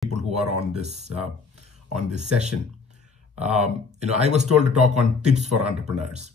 people who are on this session. I was told to talk on tips for entrepreneurs,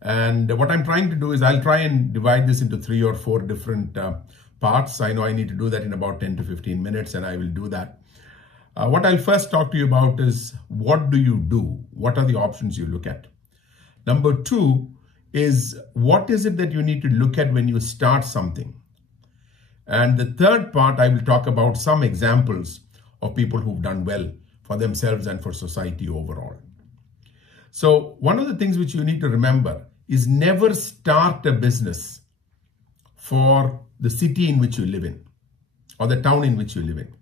and what I'm trying to do is I'll try and divide this into 3 or 4 different parts. I know I need to do that in about 10 to 15 minutes, and I will do that. What I'll first talk to you about is, what do you do? What are the options you look at? Number 2 is, what is it that you need to look at when you start something? And the third part, I will talk about some examples of people who've done well for themselves and for society overall. So one of the things which you need to remember is, never start a business for the city in which you live in or the town in which you live in.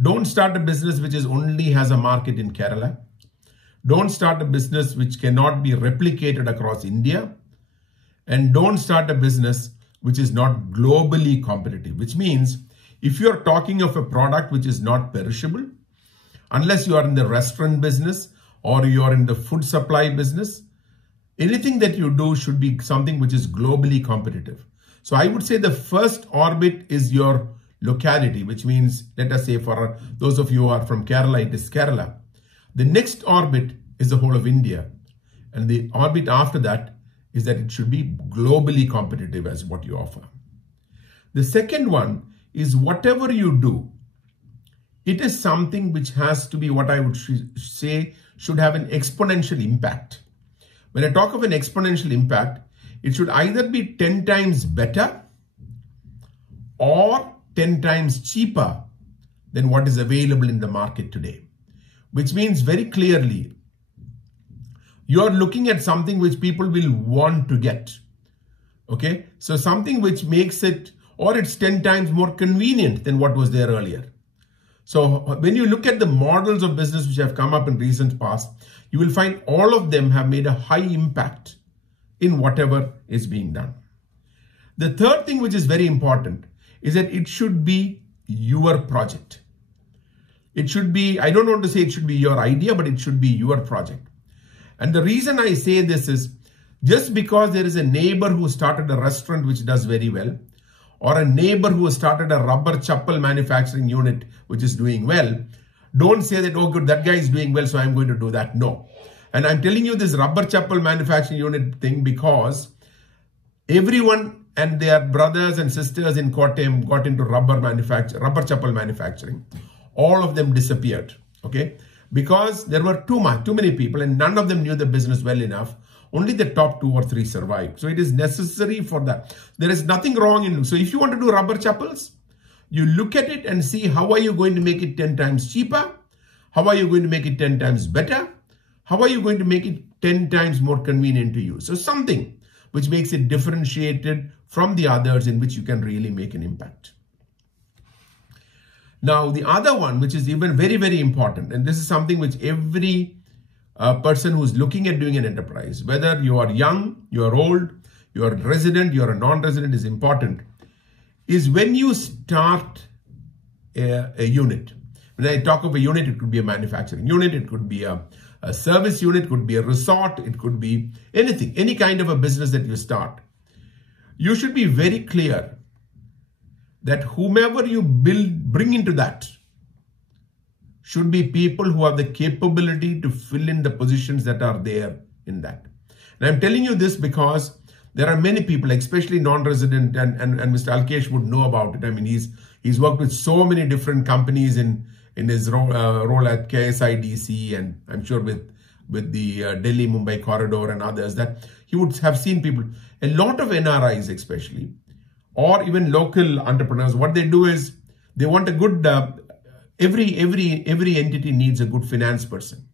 Don't start a business which only has a market in Kerala. Don't start a business which cannot be replicated across India. And don't start a business which is not globally competitive, which means if you're talking of a product which is not perishable, unless you are in the restaurant business or you're in the food supply business, anything that you do should be something which is globally competitive. So I would say the first orbit is your locality, which means, let us say for those of you who are from Kerala, it is Kerala. The next orbit is the whole of India. And the orbit after that is that it should be globally competitive as what you offer. The second one is, whatever you do, it is something which has to be what I would say should have an exponential impact. When I talk of an exponential impact, it should either be 10 times better or 10 times cheaper than what is available in the market today. Which means very clearly, you are looking at something which people will want to get. Okay, so something which makes it, or it's 10 times more convenient than what was there earlier. So when you look at the models of business which have come up in recent past, you will find all of them have made a high impact in whatever is being done. The third thing which is very important is that it should be your project. It should be, I don't want to say it should be your idea, but it should be your project. And the reason I say this is, just because there is a neighbor who started a restaurant which does very well, or a neighbor who started a rubber chappal manufacturing unit which is doing well, don't say that, oh good, that guy is doing well, so I'm going to do that. No. And I'm telling you this rubber chappal manufacturing unit thing because everyone and their brothers and sisters in Kottayam got into rubber chappal manufacturing. All of them disappeared, okay? Because there were too many people and none of them knew the business well enough. Only the top 2 or 3 survived. So it is necessary for that. There is nothing wrong in, so if you want to do rubber chappals, you look at it and see, how are you going to make it 10 times cheaper? How are you going to make it 10 times better? How are you going to make it 10 times more convenient to use? So something which makes it differentiated from the others, in which you can really make an impact. Now, the other one, which is even very, very important, and this is something which every person who's looking at doing an enterprise, whether you are young, you are old, you are a resident, you are a non-resident, is important, is when you start a unit. When I talk of a unit, it could be a manufacturing unit, it could be a service unit, it could be a resort, it could be anything, any kind of a business that you start. You should be very clear that whomever you bring into that should be people who have the capability to fill in the positions that are there in that. And I'm telling you this because there are many people, especially non-resident, and Mr. Alkesh would know about it. I mean, he's worked with so many different companies in his role at KSIDC, and I'm sure with the Delhi-Mumbai corridor and others, that he would have seen people, a lot of NRIs especially, or even local entrepreneurs. What they do is they want a good, every entity needs a good finance person.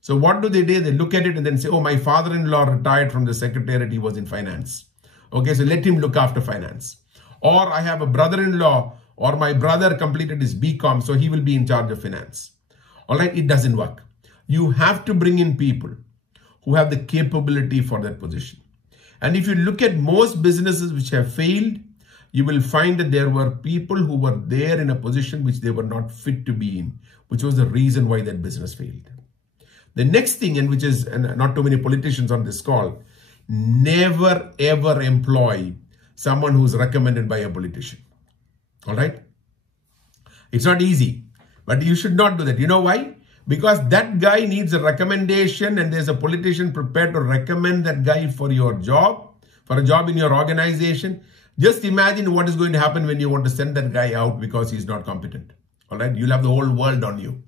So what do? They look at it and then say, oh, my father-in-law retired from the secretariat, he was in finance. Okay, so let him look after finance. Or I have a brother-in-law, or my brother completed his BCom, so he will be in charge of finance. All right, it doesn't work. You have to bring in people who have the capability for that position. And if you look at most businesses which have failed, you will find that there were people who were there in a position which they were not fit to be in, which was the reason why that business failed. The next thing, and which is, and not too many politicians on this call, never ever employ someone who's recommended by a politician. All right. It's not easy, but you should not do that. You know why? Because that guy needs a recommendation, and there's a politician prepared to recommend that guy for your job, for a job in your organization. Just imagine what is going to happen when you want to send that guy out because he's not competent. All right, you'll have the whole world on you.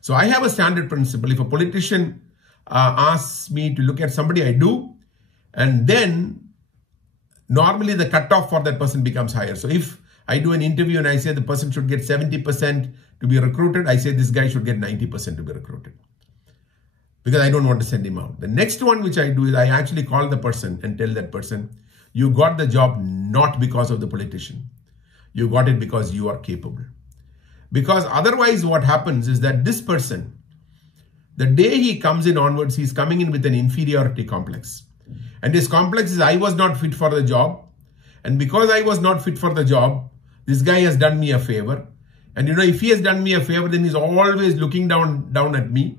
So I have a standard principle. If a politician asks me to look at somebody, I do. And then normally the cutoff for that person becomes higher. So if I do an interview and I say the person should get 70% to be recruited, I say this guy should get 90% to be recruited, because I don't want to send him out. The next one which I do is I actually call the person and tell that person, you got the job not because of the politician. You got it because you are capable. Because otherwise what happens is that this person, the day he comes in onwards, he's coming in with an inferiority complex. And his complex is, I was not fit for the job. And because I was not fit for the job, this guy has done me a favor. And you know, if he has done me a favor, then he's always looking down at me.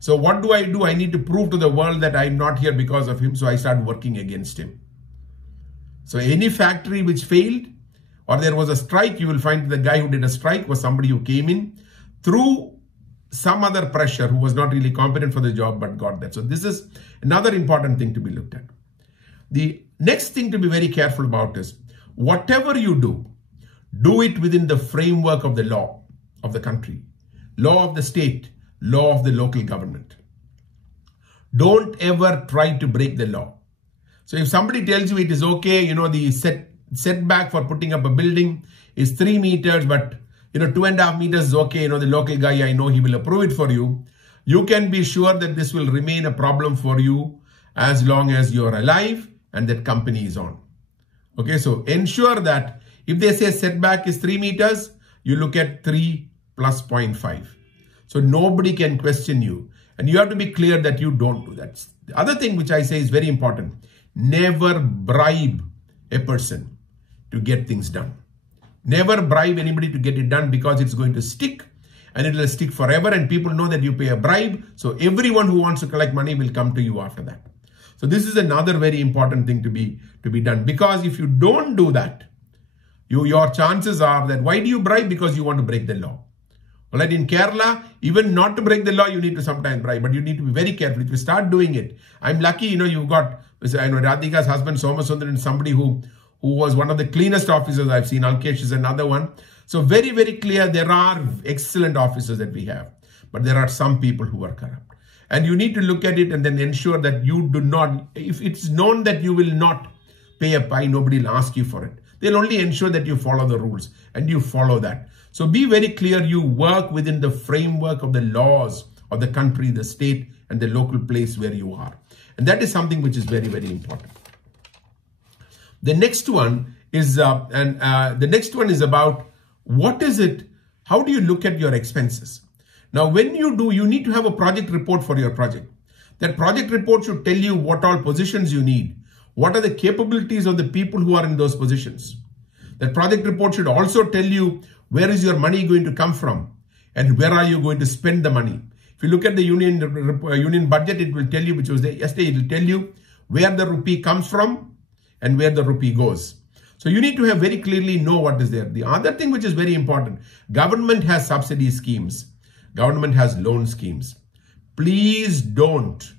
So what do? I need to prove to the world that I'm not here because of him. So I start working against him. So any factory which failed, or there was a strike, you will find the guy who did a strike was somebody who came in through some other pressure, who was not really competent for the job but got that. So this is another important thing to be looked at. The next thing to be very careful about is, whatever you do it within the framework of the law of the country, law of the state, law of the local government. Don't ever try to break the law. So if somebody tells you it is okay, you know, the setback for putting up a building is 3 meters, but you know, 2.5 meters is okay. You know, the local guy, I know he will approve it for you. You can be sure that this will remain a problem for you as long as you're alive and that company is on. Okay, so ensure that if they say setback is 3 meters, you look at 3 plus 0.5. So nobody can question you. And you have to be clear that you don't do that. The other thing which I say is very important. Never bribe a person to get things done. Never bribe anybody to get it done, because it's going to stick and it will stick forever, and people know that you pay a bribe. So everyone who wants to collect money will come to you after that. So this is another very important thing to be done, because if you don't do that, your chances are that, why do you bribe? Because you want to break the law. All right, in Kerala, even not to break the law, you need to sometimes bribe, but you need to be very careful. If you start doing it, I'm lucky, you know, you've got, I know Radhika's husband, Somasundran, somebody who was one of the cleanest officers I've seen. Alkesh is another one. So very, very clear, there are excellent officers that we have, but there are some people who are corrupt. And you need to look at it and then ensure that you do not, if it's known that you will not pay a fine, nobody will ask you for it. They'll only ensure that you follow the rules and you follow that. So be very clear, you work within the framework of the laws of the country, the state, and the local place where you are. And that is something which is very, very important. The next one is, about what is it, how do you look at your expenses? Now, when you do, you need to have a project report for your project. That project report should tell you what all positions you need. What are the capabilities of the people who are in those positions? That project report should also tell you where is your money going to come from and where are you going to spend the money. If you look at the union budget, it will tell you, which was there yesterday, it will tell you where the rupee comes from and where the rupee goes. So you need to have very clearly know what is there. The other thing which is very important, government has subsidy schemes. Government has loan schemes. Please don't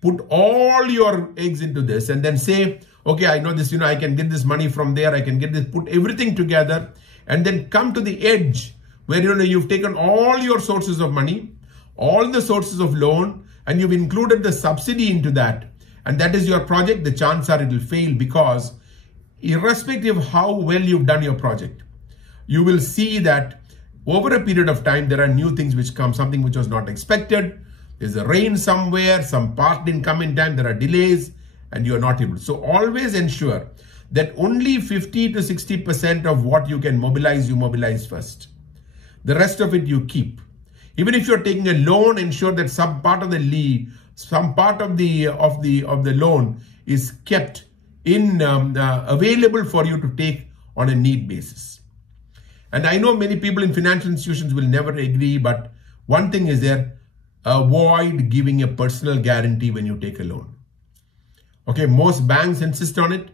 put all your eggs into this and then say, okay, I know this, you know, I can get this money from there. I can get this, put everything together and then come to the edge where, you know, you've taken all your sources of money, all the sources of loan, and you've included the subsidy into that. And that is your project. The chances are it will fail, because irrespective of how well you've done your project, you will see that over a period of time, there are new things which come, something which was not expected. There's a rain somewhere, some part didn't come in time, there are delays, and you're not able. So always ensure that only 50 to 60% of what you can mobilize, you mobilize first. The rest of it you keep. Even if you're taking a loan, ensure that some part of the loan is kept in available for you to take on a need basis. And I know many people in financial institutions will never agree, but one thing is there, avoid giving a personal guarantee when you take a loan. Okay, most banks insist on it.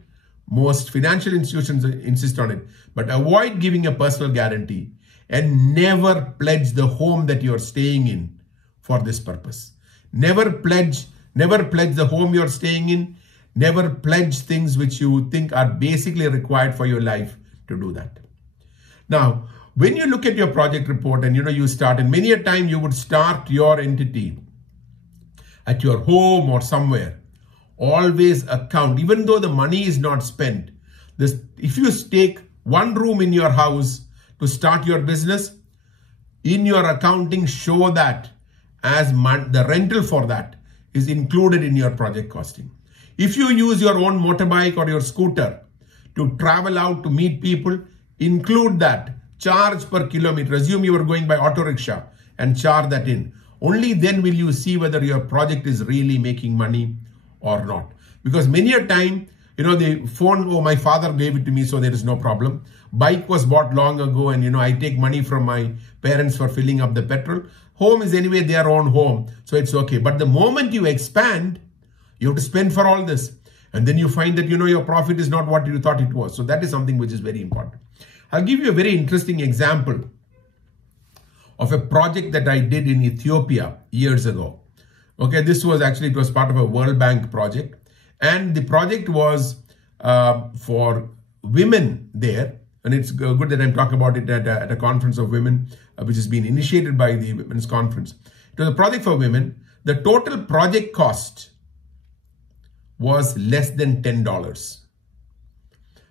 Most financial institutions insist on it. But avoid giving a personal guarantee and never pledge the home that you're staying in for this purpose. Never pledge the home you're staying in. Never pledge things which you think are basically required for your life to do that. Now, when you look at your project report and you start, and many a time you would start your entity at your home or somewhere, always account, even though the money is not spent. If you take one room in your house to start your business, in your accounting, show that as the rental for that is included in your project costing. If you use your own motorbike or your scooter to travel out to meet people, include that. Charge per kilometer. Assume you are going by auto rickshaw and charge that in. Only then will you see whether your project is really making money or not. Because many a time, the phone, oh, my father gave it to me, so there is no problem. Bike was bought long ago and, I take money from my parents for filling up the petrol. Home is anyway their own home, so it's okay. But the moment you expand, you have to spend for all this. And then you find that, your profit is not what you thought it was. So that is something which is very important. I'll give you a very interesting example of a project that I did in Ethiopia years ago. Okay, it was part of a World Bank project. And the project was for women there. And it's good that I'm talking about it at a conference of women, which has been initiated by the Women's Conference. It was a project for women. The total project cost was less than $10.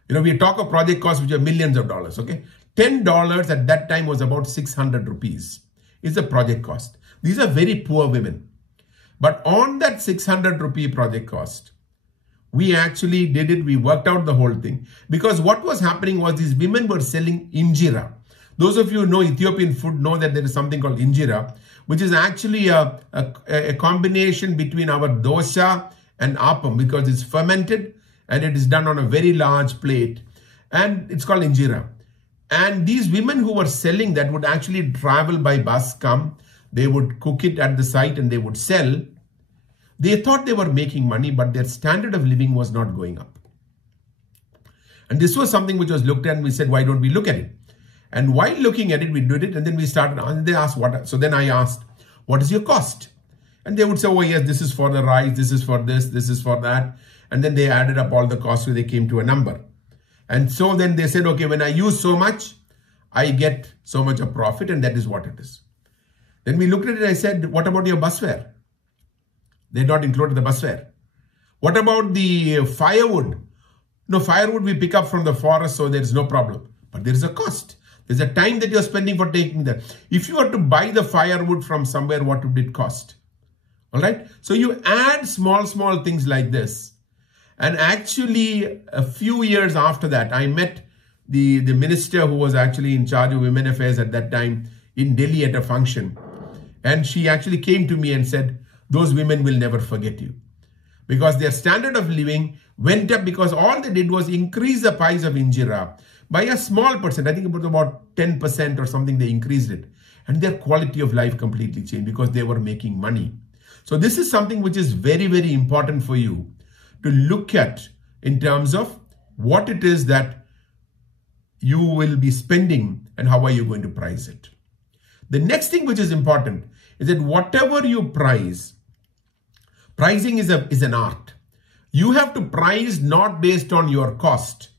We talk of project costs which are millions of dollars, okay? $10 at that time was about 600 rupees is the project cost. These are very poor women. But on that 600 rupee project cost, we actually did it. We worked out the whole thing. Because what was happening was these women were selling injera. Those of you who know Ethiopian food know that there is something called injera, which is actually a combination between our dosha and appam, because it's fermented and it is done on a very large plate, and it's called injera. And these women who were selling that would actually travel by bus, they would cook it at the site and they would sell. They thought they were making money, but their standard of living was not going up. And this was something which was looked at, and we said, why don't we look at it? And while looking at it, we did it, and then we started, and they asked what. So then I asked, what is your cost? And they would say, oh yes, this is for the rice, this is for this is for that. And then they added up all the costs, so they came to a number. And so then they said, okay, when I use so much, I get so much of profit, and that is what it is. Then we looked at it, I said, what about your bus fare? They not included the bus fare. What about the firewood? No, firewood we pick up from the forest, so there is no problem. But there is a cost. There's a time that you're spending for taking that. If you were to buy the firewood from somewhere, what would it cost? All right. So you add small things like this. And actually, a few years after that, I met the minister who was actually in charge of women affairs at that time in Delhi at a function. And she actually came to me and said, those women will never forget you. Because their standard of living went up, because all they did was increase the price of injera by a small percent. I think it was about 10% or something, they increased it. And their quality of life completely changed because they were making money. So this is something which is very, very important for you to look at in terms of what it is that you will be spending and how are you going to price it. The next thing which is important is that whatever you price, pricing is an art. You have to price not based on your cost,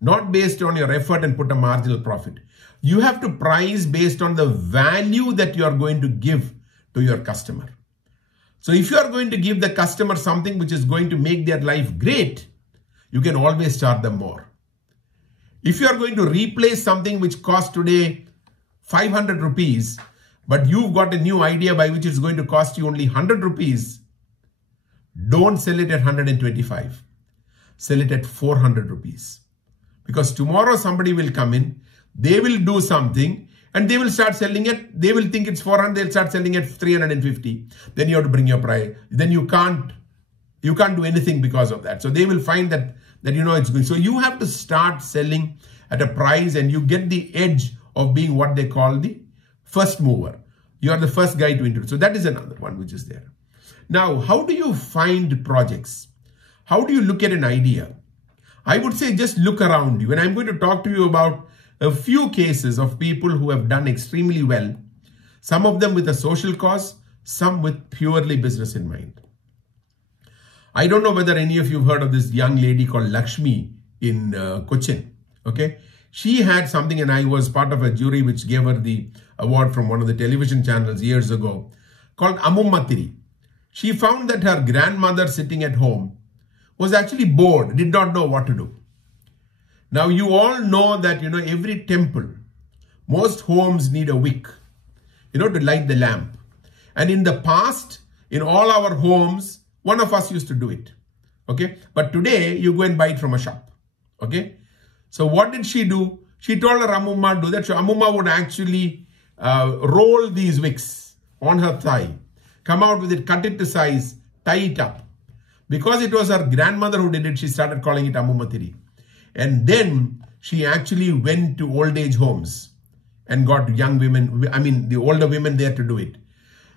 not based on your effort and put a marginal profit. You have to price based on the value that you are going to give to your customer. So if you are going to give the customer something which is going to make their life great, you can always charge them more. If you are going to replace something which costs today 500 rupees, but you've got a new idea by which it's going to cost you only 100 rupees, don't sell it at 125. Sell it at 400 rupees. Because tomorrow somebody will come in, they will do something, and they will start selling it. They will think it's 400, they'll start selling it 350. Then you have to bring your price. Then you can't do anything because of that. So they will find that it's good. So you have to start selling at a price, and you get the edge of being what they call the first mover. You are the first guy to introduce. So that is another one which is there. Now, how do you find projects? How do you look at an idea? I would say just look around you. And I'm going to talk to you about a few cases of people who have done extremely well. Some of them with a social cause, some with purely business in mind. I don't know whether any of you have heard of this young lady called Lakshmi in Cochin. Okay. She had something, and I was part of a jury which gave her the award from one of the television channels years ago, called Amummatiri. She found that her grandmother sitting at home was actually bored, did not know what to do. Now you all know that, every temple, most homes need a wick, to light the lamp. And in the past, in all our homes, one of us used to do it. Okay. But today you go and buy it from a shop. Okay. So what did she do? She told her Amumma to do that. So Amumma would actually roll these wicks on her thigh, come out with it, cut it to size, tie it up. Because it was her grandmother who did it, she started calling it Amummatiri. And then she actually went to old age homes and got young women, the older women there to do it.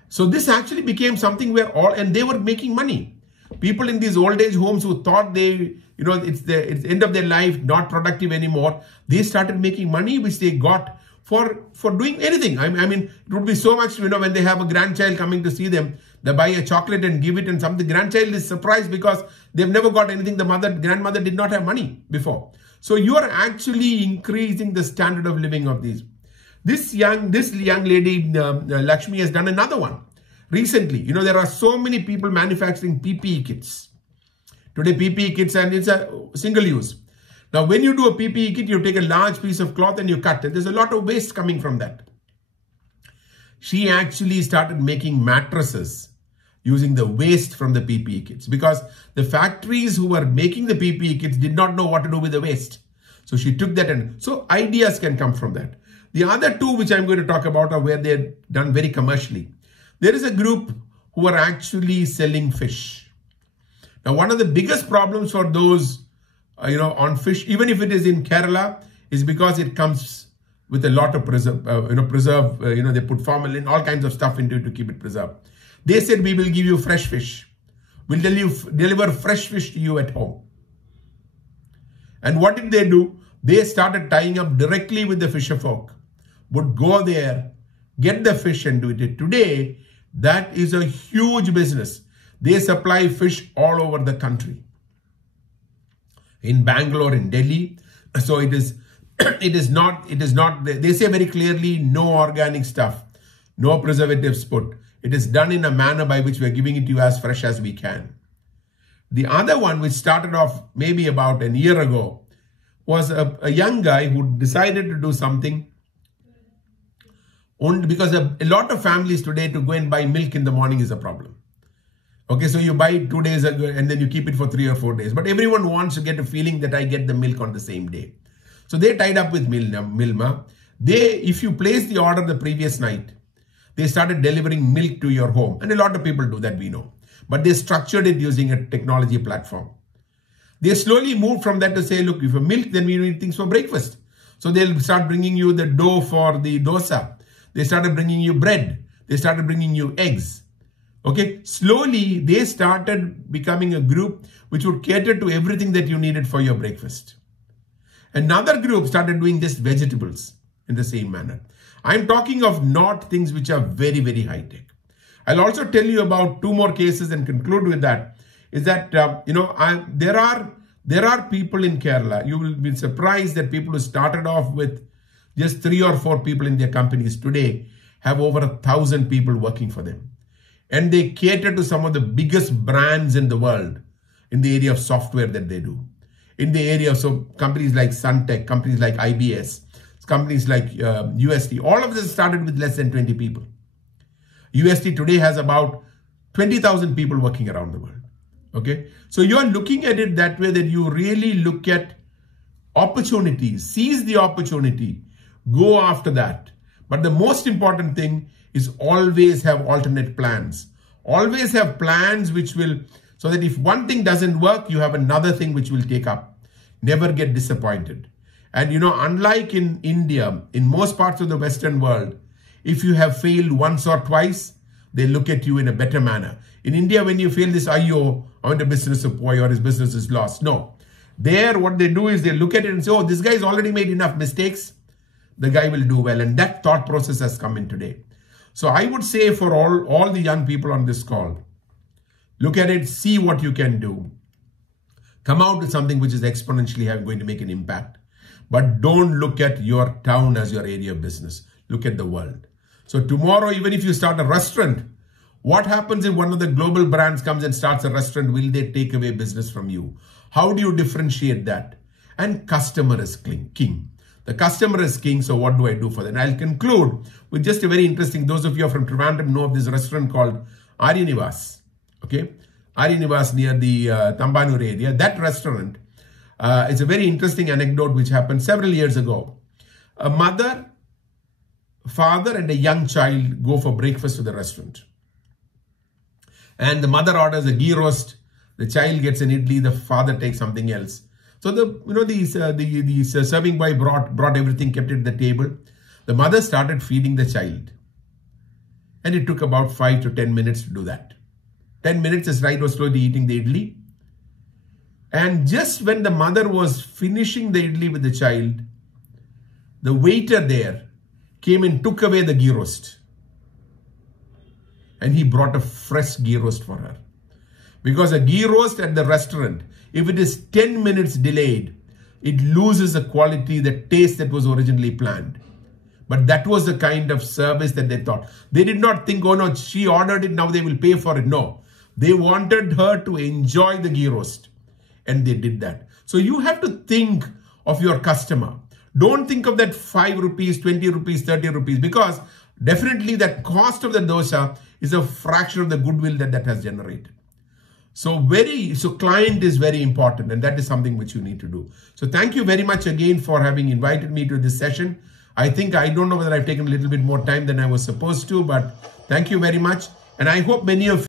So this actually became something where and they were making money. People in these old age homes who thought it's the end of their life, not productive anymore, they started making money, which they got for doing anything. It would be so much, when they have a grandchild coming to see them, they buy a chocolate and give it, and something. The grandchild is surprised because they've never got anything. The grandmother did not have money before. So you are actually increasing the standard of living of these. This young lady, Lakshmi, has done another one. Recently, there are so many people manufacturing PPE kits. Today, PPE kits, and it's a single use. Now, when you do a PPE kit, you take a large piece of cloth and you cut it. There's a lot of waste coming from that. She actually started making mattresses using the waste from the PPE kits, because the factories who were making the PPE kits did not know what to do with the waste. So she took that, and so ideas can come from that. The other two which I'm going to talk about are where they're done very commercially. There is a group who are actually selling fish. Now, one of the biggest problems for those, on fish, even if it is in Kerala, is because it comes with a lot of they put formalin, all kinds of stuff into it to keep it preserved. They said, we will give you fresh fish. We'll deliver fresh fish to you at home. And what did they do? They started tying up directly with the fisher folk, would go there, get the fish and do it. Today, that is a huge business. They supply fish all over the country. In Bangalore, in Delhi. So it is not, they say very clearly, no organic stuff, no preservatives put. It is done in a manner by which we are giving it to you as fresh as we can. The other one, which started off maybe about a year ago, was a young guy who decided to do something. Only because a lot of families today, to go and buy milk in the morning is a problem. Okay, so you buy it 2 days ago and then you keep it for 3 or 4 days. But everyone wants to get a feeling that I get the milk on the same day. So they tied up with Milma. If you place the order the previous night, they started delivering milk to your home. And a lot of people do that, we know. But they structured it using a technology platform. They slowly moved from that to say, look, if you milk, then we need things for breakfast. So they'll start bringing you the dough for the dosa. They started bringing you bread. They started bringing you eggs. Okay, slowly they started becoming a group which would cater to everything that you needed for your breakfast. Another group started doing just vegetables in the same manner. I'm talking of not things which are very, very high tech. I'll also tell you about 2 more cases and conclude with that. Is that, there are people in Kerala. You will be surprised that people who started off with just 3 or 4 people in their companies today have over 1,000 people working for them. And they cater to some of the biggest brands in the world in the area of software that they do. In the area of companies like Suntech, companies like IBS, companies like UST, all of this started with less than 20 people. UST today has about 20,000 people working around the world. Okay, so you're looking at it that way, that you really look at opportunities, seize the opportunity, go after that. But the most important thing is always have alternate plans. Always have plans which will, so that if one thing doesn't work, you have another thing which will take up. Never get disappointed. And unlike in India, in most parts of the Western world, if you have failed once or twice, they look at you in a better manner. In India, when you fail this, ayyo, I went to business of boy or his business is lost. No. There, what they do is they look at it and say, oh, this guy's already made enough mistakes. The guy will do well. And that thought process has come in today. So I would say for all the young people on this call, look at it, see what you can do. Come out with something which is exponentially going to make an impact. But don't look at your town as your area of business. Look at the world. So tomorrow, even if you start a restaurant, what happens if one of the global brands comes and starts a restaurant? Will they take away business from you? How do you differentiate that? And customer is king. The customer is king, so what do I do for that? And I'll conclude with just a very interesting, those of you from Trivandrum know of this restaurant called Aryanivas. Okay, Aryanivas near the Tambanur area. That restaurant, it's a very interesting anecdote which happened several years ago. A mother, father and a young child go for breakfast to the restaurant. And the mother orders a ghee roast, the child gets an idli, the father takes something else. So the serving boy brought everything, kept it at the table. The mother started feeding the child. And it took about 5 to 10 minutes to do that. 10 minutes, the child was slowly eating the idli. And just when the mother was finishing the idli with the child, the waiter there came and took away the ghee roast. And he brought a fresh ghee roast for her. Because a ghee roast at the restaurant, if it is 10 minutes delayed, it loses the quality, the taste that was originally planned. But that was the kind of service that they thought. They did not think, oh no, she ordered it, now they will pay for it. No, they wanted her to enjoy the ghee roast. And they did that. So you have to think of your customer. Don't think of that 5 rupees, 20 rupees, 30 rupees, because definitely that cost of the dosa is a fraction of the goodwill that has generated. So client is very important, and that is something which you need to do. So thank you very much again for having invited me to this session. I don't know whether I've taken a little bit more time than I was supposed to, but thank you very much. And I hope many of